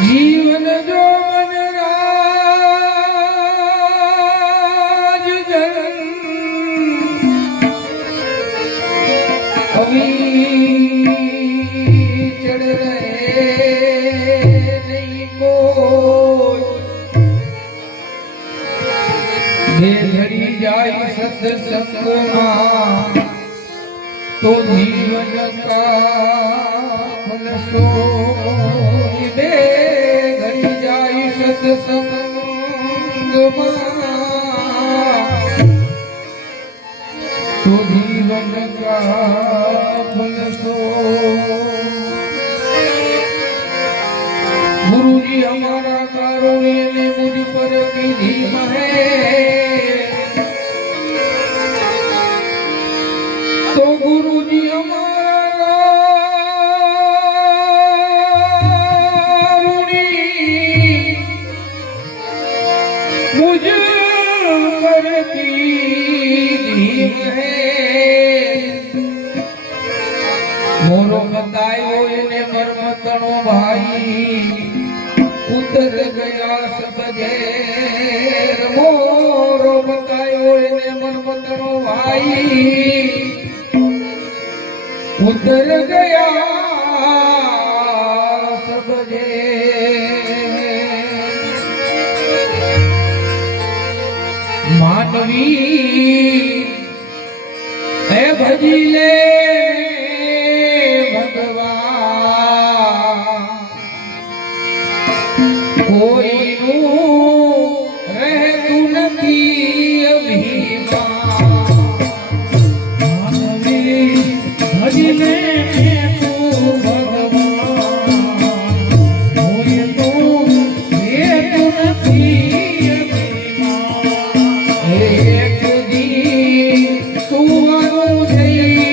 જીવન જો મન રાજ જન અવી ચડ રહે નહીં કોઈ જે ઘડી જાય સત્સંગમાં તો જીવન કા ફલસો બે ઘડી જાય સત્સંગમાં તો જીવન કા ફલસો गुरुजी हमारा कारुण्य ने मुझ पर कीधी है तो गुरुजी हमारा कारुण्य मुझ पर कीधी है मोरो बतायो इने मरमतनो भाई उतर गया सब जेर मोरो बतायो इने मरमतनो भाई उतर गया सब जेर मानवी है भजी ले कोई रहતું નથી અભિમાન ભજી લે તું ભગવાન કોઈ રહેતું નથી અભિમાન એક દી સુવાનું થઈ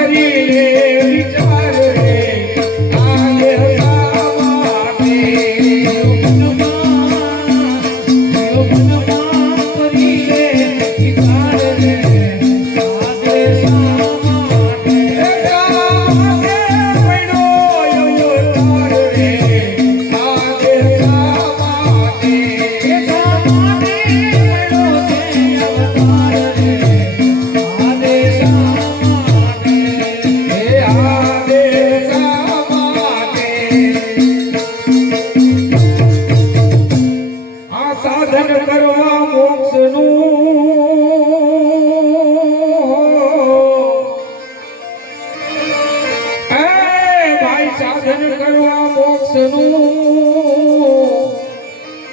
કરી લે વિચાર રે આગે સામાતે કરી લે વિચાર રે આગે સામાતે આગે પડો અવતાર રે આગે સામાતે સામાતે પડો તે અવતાર રે આગે સામાતે હે આગે સામાતે આ સાધન કરવા મોક્ષનું એ ભાઈ સાધન કરવા મોક્ષનું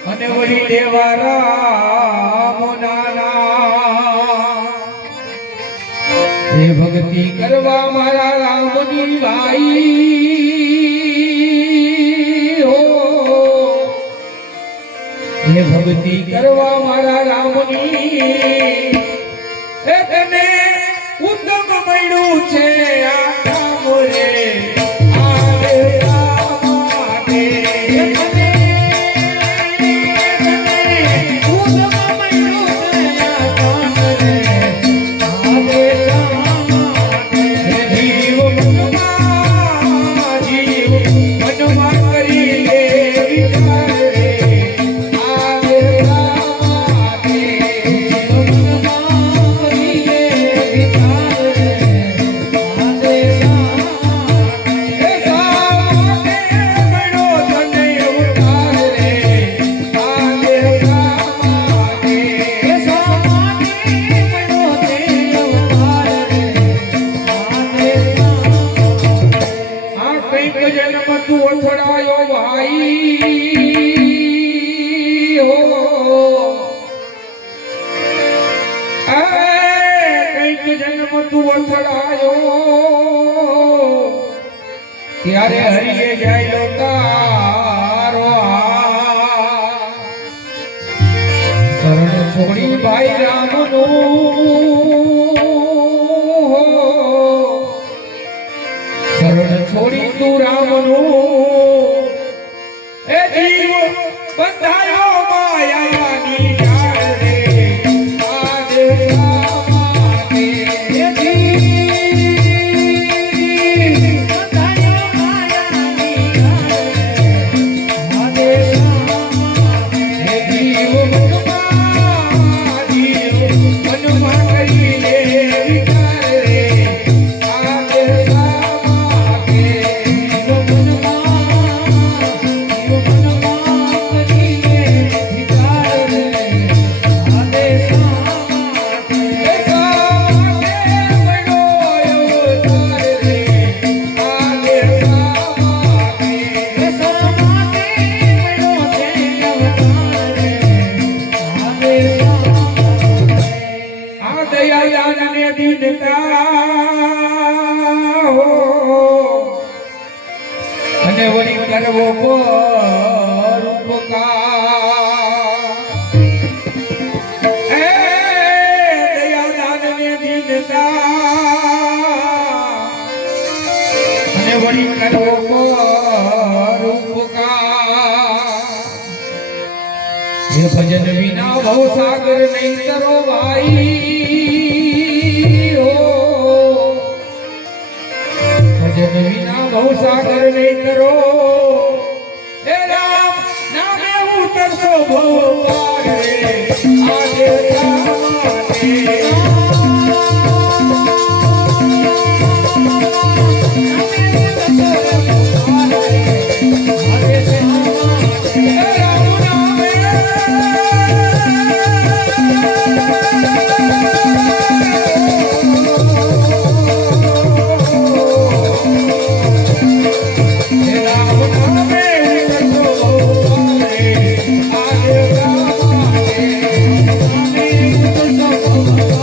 અને વળી દેવા રામ નાના એ ભક્તિ કરવા મારા રામની ભાઈ હો એ ભક્તિ કરવા મારા રામની એ તને ઉત્તમ મળ્યું છે આ કામ રે આગે સામાતે તને ઉત્તમ મળ્યું છે આ કામ રે આગે સામાતે જીવ મનમાં કરી લે વિચાર રે આગે સામાતે મનમાં કરી લે વિચાર રે આગે સામાતે સામાતે મળો તને અવતાર રે આગે સામાતે સામાતે મળો તે અવતાર રે આગે સામાતે આ કઈક જન્મ તું અથડાયો ભાઈ હો કઈક જન્મ તું અથડાયો ત્યારે હરિએ જાય તારો શરણ છોડી ભાઈ રામનું હો શરણ છોડી તું રામનું એ જીવ બંધાયો માયાની જાળ રે આગે સામાતે એ જીવ બંધાયો માયાની જાળ રે આગે સામાતે એ જીવ મનમાં કરી લે વિચાર રે આગે સામાતે અને વળી કરવો ઉપકાર એ દયાદાન ને દીનતા અને વળી કરવો ઉપકાર એ ભજન વિના ભવ સાગર નહીં તરો ભાઈ હો ભજન વિના ભવ સાગર નહીં કરો હે રામ નામે ઉતરશો ભવ પાર રે આગે સામાતે Oh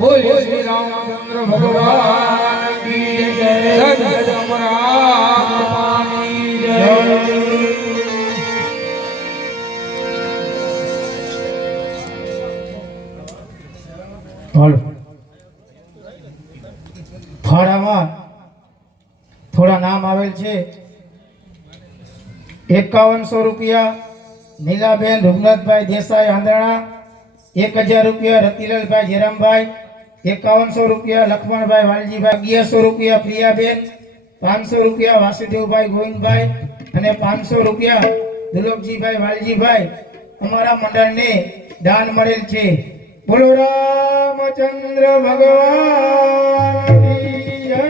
બોલો શ્રી રામચંદ્ર ભગવાન કી જય સત અમરાત્માની જય ફાળામાં થોડા નામ આવેલ છે. 5100 રૂપિયા નીલાબેન રૂગનાથભાઈ દેસાઈ આંધણા, 1000 રૂપિયા રતિલાલભાઈ જેરામભાઈ, 5100 રૂપિયા લક્ષ્મણભાઈ વાલજીભાઈ, 1100 રૂપિયા પ્રિયાબેન, 500 રૂપિયા વાસુદેવભાઈ ગોવિંદભાઈ અને 500 રૂપિયા દુલભજીભાઈ વાલજીભાઈ અમારા મંડળને દાન મળેલ છે. બોલો રામચંદ્ર ભગવાન કી જય.